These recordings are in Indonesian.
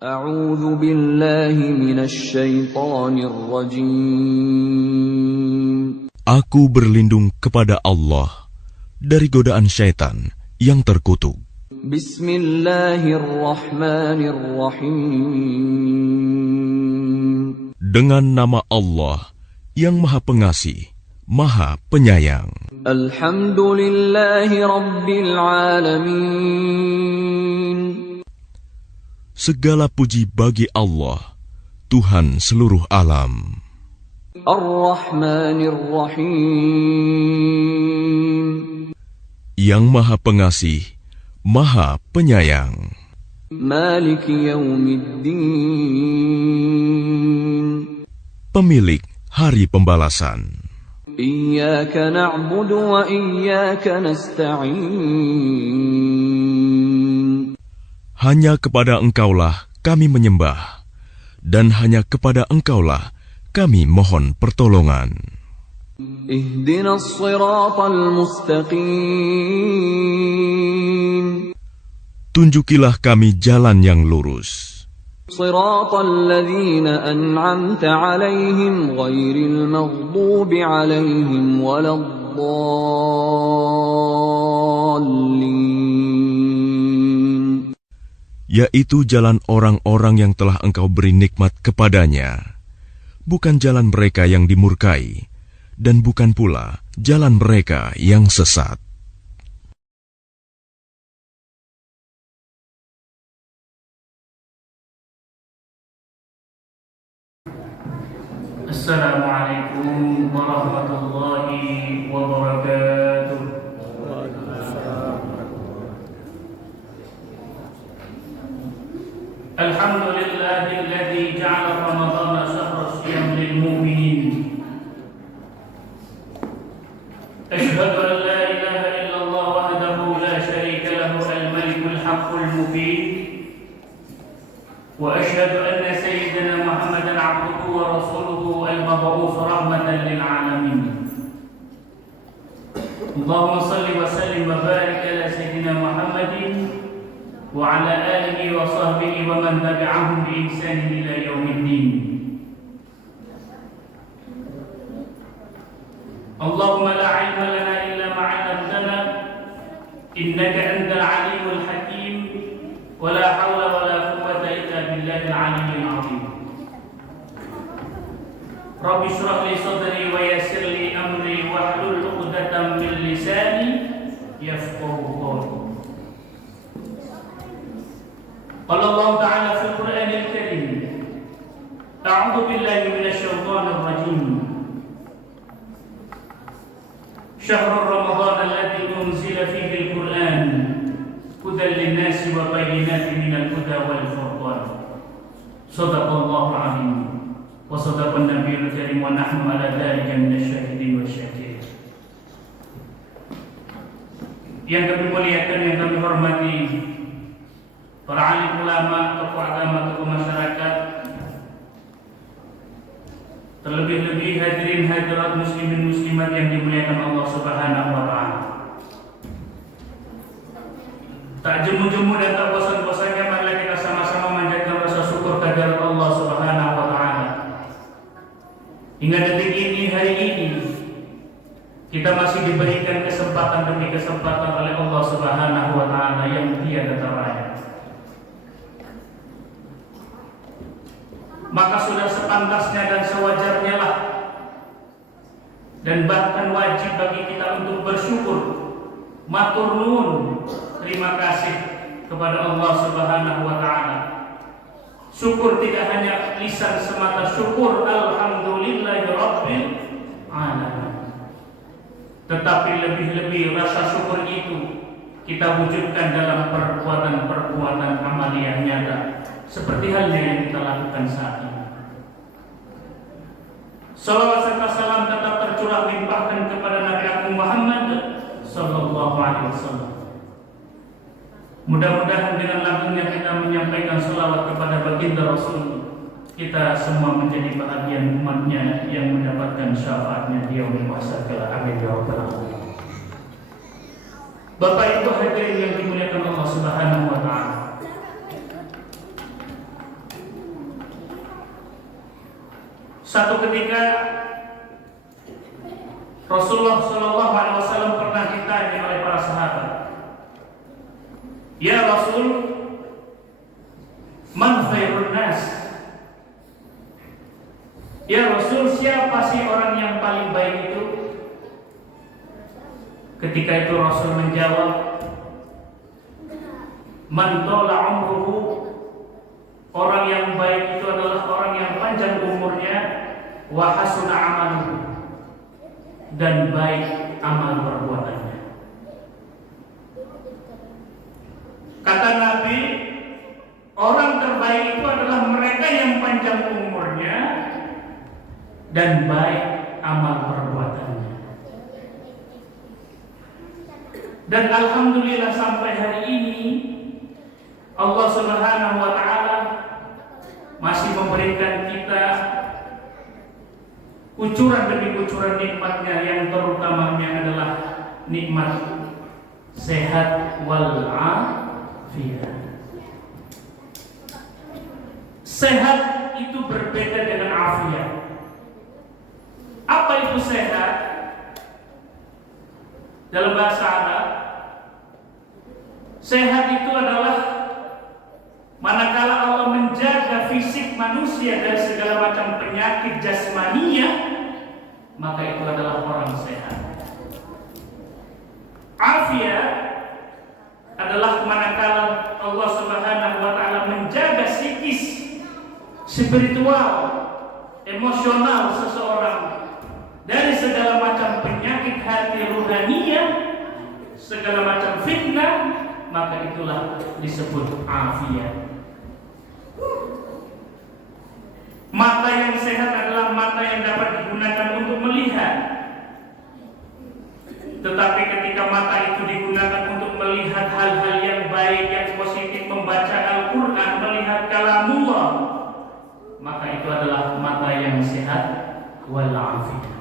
A'udzu billahi minasy syaithanir rajim. Aku berlindung kepada Allah dari godaan syaitan yang terkutuk. Bismillahirrahmanirrahim. Dengan nama Allah yang Maha Pengasih, Maha Penyayang. Alhamdulillahi rabbil alamin. Segala puji bagi Allah, Tuhan seluruh alam. Ar-Rahmanir Rahim. Yang Maha Pengasih, Maha Penyayang. Maliki yaumiddin. Pemilik Hari Pembalasan. Iyyaka na'budu wa iyyaka nasta'in. Hanya kepada Engkaulah kami menyembah, dan hanya kepada Engkaulah kami mohon pertolongan. Ihdinas siratal mustaqim. Tunjukilah kami jalan yang lurus. Siratal ladzina an'amta 'alaihim ghairil maghdubi 'alaihim waladdallin. Yaitu jalan orang-orang yang telah Engkau beri nikmat kepadanya, bukan jalan mereka yang dimurkai, dan bukan pula jalan mereka yang sesat. Assalamualaikum warahmatullahi wabarakatuh. Alhamdulillahilladzi ja'ala Ramadhana shahra siyam lil mu'minin. Ashhadu an la ilaha illallah wahdahu la syarika lahu al-malikul haqqul mubin. Wa ashhadu anna sayyidina Muhammadan 'abduhu wa rasuluhu al-mab'uts rahmatan lil 'alamin. Allahumma shalli wa sallim wa barik ala sayyidina Muhammadin wa ala alihi wa sahbihi wa man tabi'ahum bi ihsan ila yaumiddin. Allahumma la 'ilma lana illa ma 'allamtana innaka antal 'alimul hakim wa la hawla wa la quwwata illa billahil 'aliyyil 'azim. Rabbi shrah li sadri wa yassir li amri wahlul 'uqdatam min lisani yafqahu qawli. Qala Allah Ta'ala fil Qur'anil Karim. A'udzu billahi minasy syaithanir rajim. Syahrul Ramadhan alladzi unzila fihi al-Qur'an hudan lin-nasi wa bayyinatin minal huda wal furqan. Shadaqallahul 'azim. Wa sadaqan nabiyul karim wa nahnu ala dzalika minasy syahidin wasyakirin. Yang kami muliakan, yang kami hormati para alim ulama, tokoh agama, tokoh masyarakat, terlebih-lebih hadirin hadirat muslimin muslimat yang dimuliakan Allah Subhanahu wa taala. Tak jemu-jemu dan tak bosan-bosannya marilah kita sama-sama manjatkan rasa syukur kehadirat Allah Subhanahu wa taala. Hingga detik ini, hari ini, kita masih diberikan kesempatan demi kesempatan oleh Allah Subhanahu wa taala yang tiada teraya. Maka sudah sepantasnya dan sewajarnya lah, dan bahkan wajib bagi kita untuk bersyukur, matur nuwun, terima kasih kepada Allah Subhanahu wa taala. Syukur tidak hanya lisan semata, syukur alhamdulillahi rabbil alamin. Tetapi lebih-lebih rasa syukur itu kita wujudkan dalam perbuatan-perbuatan amaliyah nyata, seperti halnya yang kita lakukan saat ini. Salawat serta salam tetap tercurah limpahkan kepada Nabi Agung Muhammad sallallahu alaihi wasallam. Mudah-mudahan dengan lagunya kita menyampaikan salawat kepada baginda Rasul, kita semua menjadi bahagian umatnya yang mendapatkan syafaatnya di yaumil mahsyar kelak. Amin ya rabbal alamin. Bapak Ibu hadirin yang dimuliakan Allah Subhanahu wa taala. Suatu ketika Rasulullah Shallallahu Alaihi Wasallam pernah ditanya oleh para sahabat, "Ya Rasul, man khairun nas?" Ya Rasul, siapa sih orang yang paling baik itu? Ketika itu Rasul menjawab, "Man tala umruhu." Orang yang baik itu adalah orang yang panjang umurnya, wa hasuna amaluhu, dan baik amal perbuatannya. Kata Nabi, orang terbaik itu adalah mereka yang panjang umurnya dan baik amal perbuatannya. Dan alhamdulillah sampai hari ini Allah Subhanahu wa taala masih memberikan kita kucuran demi kucuran nikmatnya, yang terutamanya adalah nikmat sehat wal afiyah. Sehat itu berbeda dengan afiat. Apa itu sehat? Dalam bahasa Arab, sehat itu adalah manakala Allah menjaga fisik manusia dari segala macam penyakit jasmania, maka itu adalah orang sehat. Afiat adalah manakala Allah Subhanahu wa taala menjaga psikis, spiritual, emosional seseorang dari segala macam penyakit hati ruhaniyah, segala macam fitnah, maka itulah disebut afiat. Mata yang sehat adalah mata yang dapat digunakan untuk melihat. Tetapi ketika mata itu digunakan untuk melihat hal-hal yang baik, yang positif, membaca Al-Quran, melihat kalamullah, maka itu adalah mata yang sehat wal afiyah.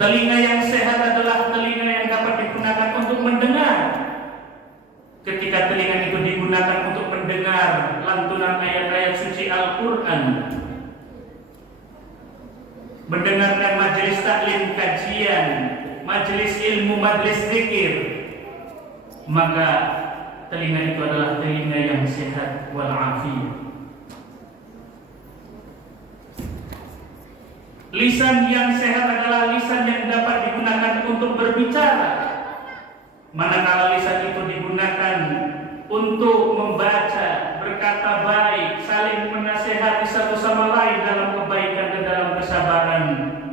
Telinga yang sehat adalah telinga yang dapat digunakan untuk mendengar. Ketika telinga itu digunakan untuk mendengar lantunan ayat-ayat suci Al-Quran, mendengarkan majelis taklim kajian, majelis ilmu, majelis zikir, maka telinga itu adalah telinga yang sehat wal afiyah. Lisan yang sehat adalah lisan yang dapat digunakan untuk berbicara. Manakala lisan itu digunakan untuk membaca, berkata baik, saling menasehati satu sama lain dalam kebaikan dan dalam kesabaran,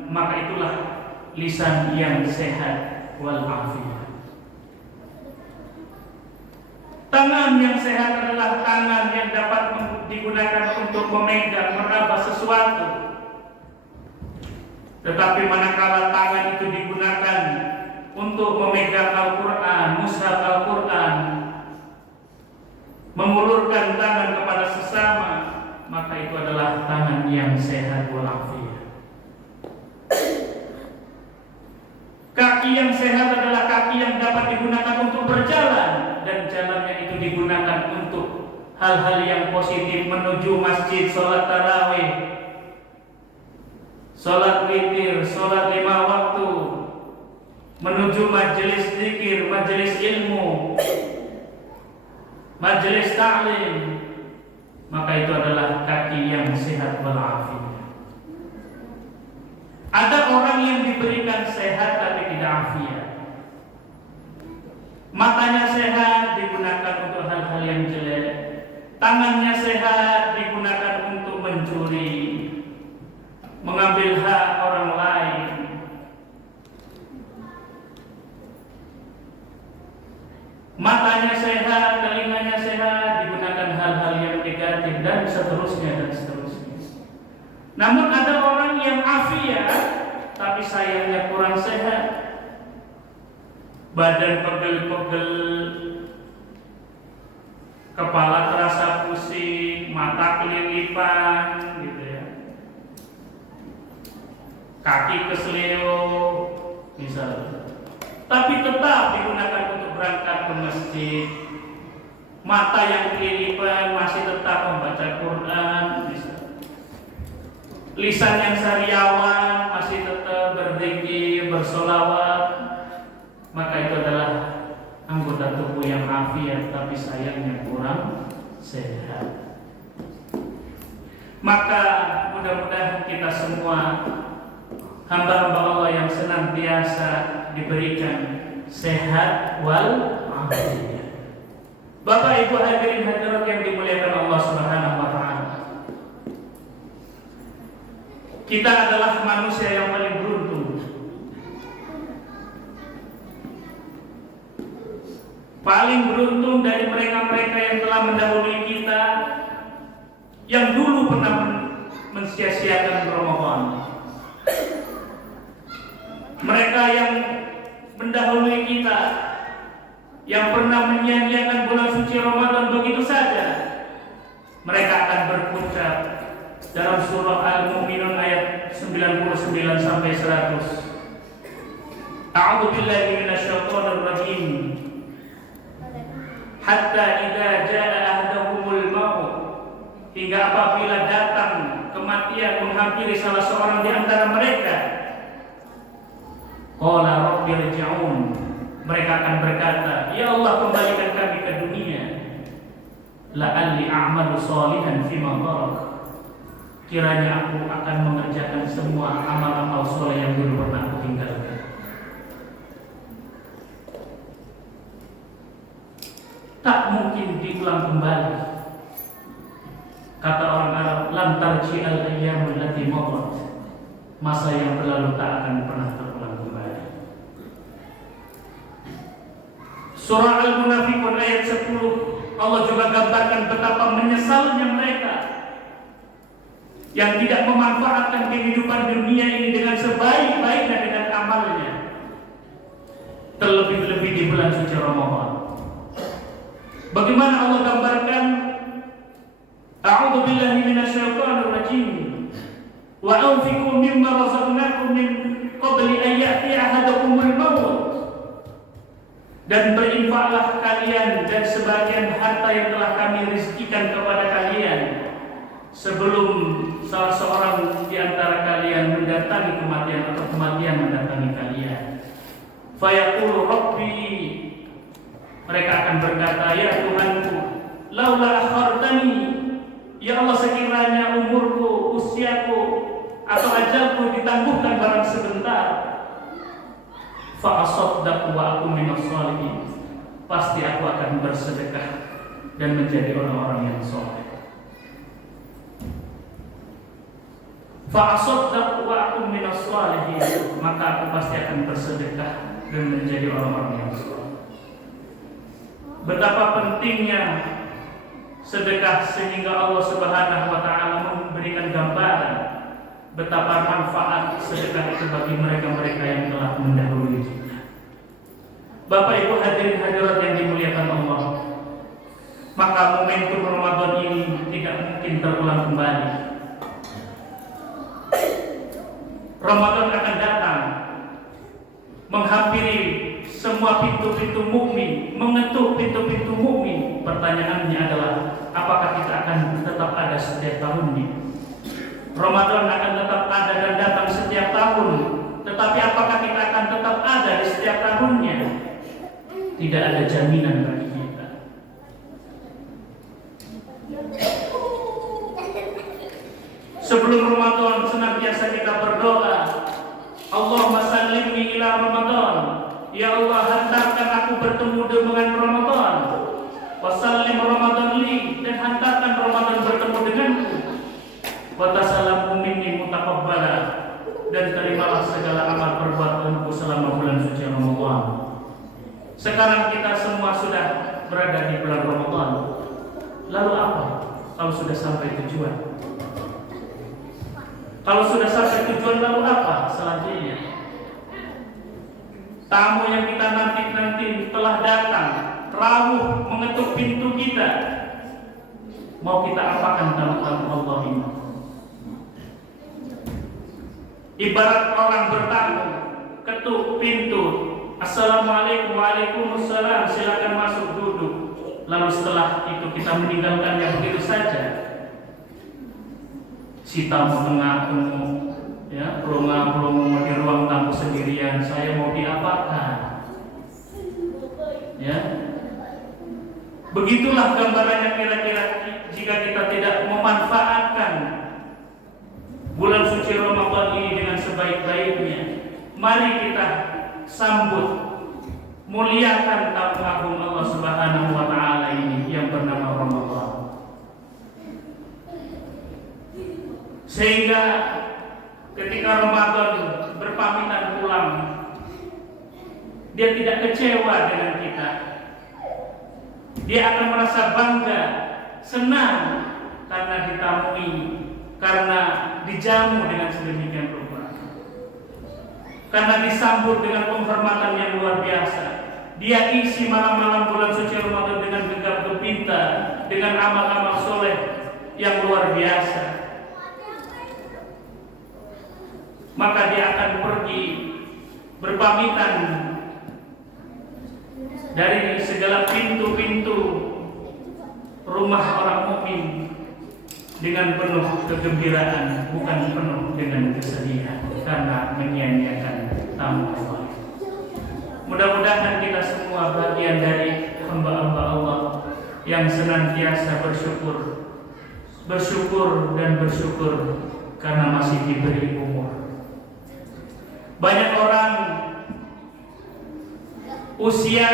maka itulah lisan yang sehat wal afiyah. Tangan yang sehat adalah tangan yang dapat digunakan untuk memegang, meraba sesuatu. Tetapi manakala tangan itu digunakan untuk memegang Al-Quran, mushaf Al-Quran, mengulurkan tangan kepada sesama, maka itu adalah tangan yang sehat walafiat. Kaki yang sehat adalah kaki yang dapat digunakan untuk berjalan, dan jalannya itu digunakan untuk hal-hal yang positif, menuju masjid, sholat tarawih, sholat witir, sholat 5 waktu, menuju majelis zikir, majelis ilmu, majelis ta'lim, maka itu adalah kaki yang sehat walafiat. Ada orang yang diberikan sehat tapi tidak afiat. Matanya sehat digunakan untuk hal-hal yang jelek, tangannya sehat digunakan untuk mencuri, mengambil hak orang lain. Matanya sehat, telinganya sehat, digunakan hal-hal yang negatif, dan seterusnya dan seterusnya. Namun ada orang yang afiat tapi sayangnya kurang sehat, badan pegel-pegel, kepala terasa pusing, mata kelilipan, gitu ya, kaki keseleo misalnya, tapi tetap digunakan untuk berangkat ke masjid. Mata yang kelilipan masih tetap membaca Quran misalnya. lisan yang sariawan masih tetap berzikir, bersolawat, maka itu adalah anggota tubuh yang afiat, tapi sayangnya kurang sehat. Maka mudah-mudahan kita semua hamba-hamba Allah yang senantiasa diberikan sehat wal afiat. Bapak Ibu hadirin hadirat yang dimuliakan Allah Subhanahu wa taala. Kita adalah manusia yang paling beruntung. Paling beruntung dari mereka-mereka yang telah mendahului kita, yang dulu pernah mensia-siakan Ramadan. Mereka yang mendahului kita, yang pernah menyia-nyiakan bulan suci Ramadan begitu saja, mereka akan berucap dalam surah Al-Mu'minun ayat 99 sampai 100. A'udzu billahi minasyaitonir rajim. Hatta idza jaa ahaduhumul maut, hingga apabila datang kematian menghampiri salah seorang di antara mereka, qala rabbi irji'un, mereka akan berkata, ya Allah, kembalikan kami ke dunia, la'alli a'malu shalihan fima tarak, kiranya aku akan mengerjakan semua amal-amal soleh yang dulu pernah aku tinggalkan. Tak mungkin diulang kembali. Kata orang Arab, lam tarji'al ayyamul lati madat, masa yang berlalu tak akan pernah terulang kembali. Surah Al-Munafiqun ayat 10, Allah juga gambarkan betapa menyesalnya mereka yang tidak memanfaatkan kehidupan dunia ini dengan sebaik-baiknya dengan amalnya, terlebih-lebih di bulan suci Ramadan. Bagaimana Allah gambarkan, a'udzu billahi minasyaitonir rajim, wa anfiqu mimma razaqnakum min qabli an ya'tiya ahadakumul maut, dan berinfaklah kalian dan sebagian harta yang telah kami rizkikan kepada kalian sebelum salah seorang di antara kalian mendatangi kematian atau kematian mendatangi kalian. Fayaqulu rabbi, mereka akan berkata, ya Tuhanku, laula akhartani, ya Allah, sekiranya umurku, usiaku atau ajalku ditangguhkan barang sebentar, fa asaddaqu wa aku minas shalihin, pasti aku akan bersedekah dan menjadi orang-orang yang saleh. Fa asaddaqu wa aku minas shalihin, maka aku pasti akan bersedekah dan menjadi orang-orang yang saleh. Betapa pentingnya sedekah sehingga Allah Subhanahu wa taala memberikan gambaran betapa manfaat sedekah itu bagi mereka-mereka yang telah mendahului kita. Bapak Ibu hadirin hadirat yang dimuliakan Allah, maka momentum Ramadan ini tidak mungkin terulang kembali. Ramadan akan datang menghampiri semua pintu-pintu mukmin, mengetuk pintu-pintu mukmin. Pertanyaannya adalah, apakah kita akan tetap ada setiap tahunnya? Ramadan akan tetap ada dan datang setiap tahun, tetapi apakah kita akan tetap ada di setiap tahunnya? Tidak ada jaminan bagi kita. Sebelum Ramadan senantiasa kita berdoa, Allahumma sallimni ila Ramadan, ya Allah, hantarkan aku bertemu dengan Ramadan. Wasallim Ramadan li, dan hantarkan Ramadan bertemu denganku. Wa tasallamu minni mutaqabbala, dan terimalah segala amal perbuatanku selama bulan suci Ramadan. Sekarang kita semua sudah berada di bulan Ramadan. Lalu apa kalau sudah sampai tujuan? Kalau sudah sampai tujuan, lalu apa selanjutnya? Tamu yang kita nanti telah datang, rawuh mengetuk pintu kita. Mau kita apakan tamu-tamu Allah ini? Ibarat orang bertamu, ketuk pintu, assalamualaikum, waalaikumsalam, silakan masuk, duduk. Lalu setelah itu kita meninggalkannya begitu saja. si tamu mengaku, ya, pelongo di ruang tamu sendirian, saya mau diapakan? Ya, begitulah gambarannya kira-kira jika kita tidak memanfaatkan bulan suci Ramadan ini dengan sebaik-baiknya. Mari kita sambut, muliakan tamu agung Allah Subhanahu wa taala ini yang bernama Ramadan. Sehingga ketika Ramadan berpamitan pulang, dia tidak kecewa dengan kita. Dia akan merasa bangga, senang karena ditamui, karena dijamu dengan sedemikian rupa, karena disambut dengan penghormatan yang luar biasa. Dia isi malam-malam bulan suci Ramadan dengan gegap gempita, dengan amal-amal soleh yang luar biasa. Maka dia akan pergi berpamitan dari segala pintu-pintu rumah orang mukmin dengan penuh kegembiraan, bukan penuh dengan kesedihan karena menyia-nyiakan tamu Allah. Mudah-mudahan kita semua bagian dari hamba-hamba Allah yang senantiasa bersyukur dan bersyukur karena masih diberi umur. Banyak orang usia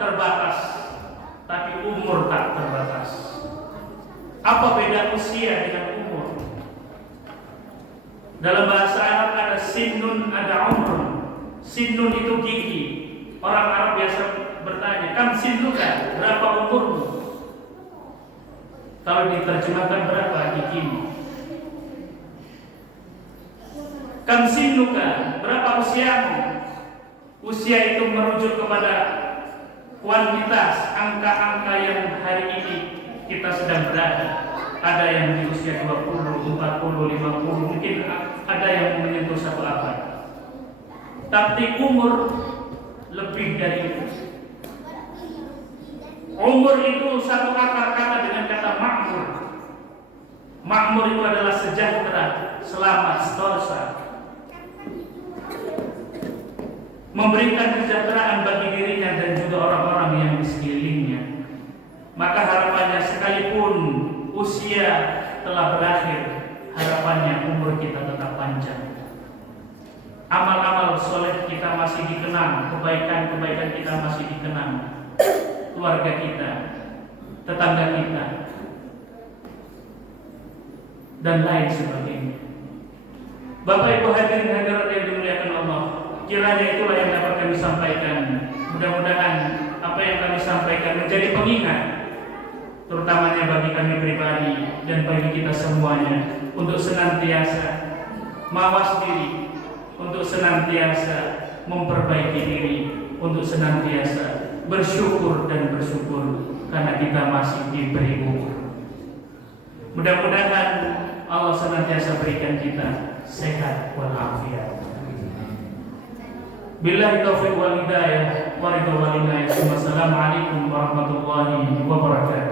terbatas, tapi umur tak terbatas. Apa beda usia dengan umur? Dalam bahasa Arab ada sinnun, ada umrun. Sinnun itu gigi. Orang Arab biasa bertanya, "Kam sinnuka?" Berapa umurmu? Kalau diterjemahkan, berapa gigimu? Kam sinnuka, berapa usiamu? Usia itu merujuk kepada kuantitas, angka-angka yang hari ini kita sedang berada. Ada yang di usia 20, 40, 50, mungkin ada yang menyentuh satu abad. Tapi umur lebih dari itu. Umur itu satu akar kata dengan kata makmur. Makmur itu adalah sejahtera, selamat, sentosa, memberikan kesejahteraan bagi dirinya dan juga orang-orang yang di sekelilingnya. Maka harapannya sekalipun usia telah berakhir, harapannya umur kita tetap panjang. Amal-amal soleh kita masih dikenang, kebaikan-kebaikan kita masih dikenang, keluarga kita, tetangga kita, dan lain sebagainya. Bapak Ibu hadirin hadirat yang dimuliakan Allah, kiranya itulah yang dapat kami sampaikan. Mudah-mudahan apa yang kami sampaikan menjadi pengingat, terutamanya bagi kami pribadi dan bagi kita semuanya, untuk senantiasa mawas diri, untuk senantiasa memperbaiki diri, untuk senantiasa bersyukur dan bersyukur karena kita masih diberi umur. Mudah-mudahan Allah senantiasa berikan kita sehat walafiat. Billahi taufiq wal hidayah wa ridha wal inayah. Wassalamualaikum warahmatullahi wabarakatuh.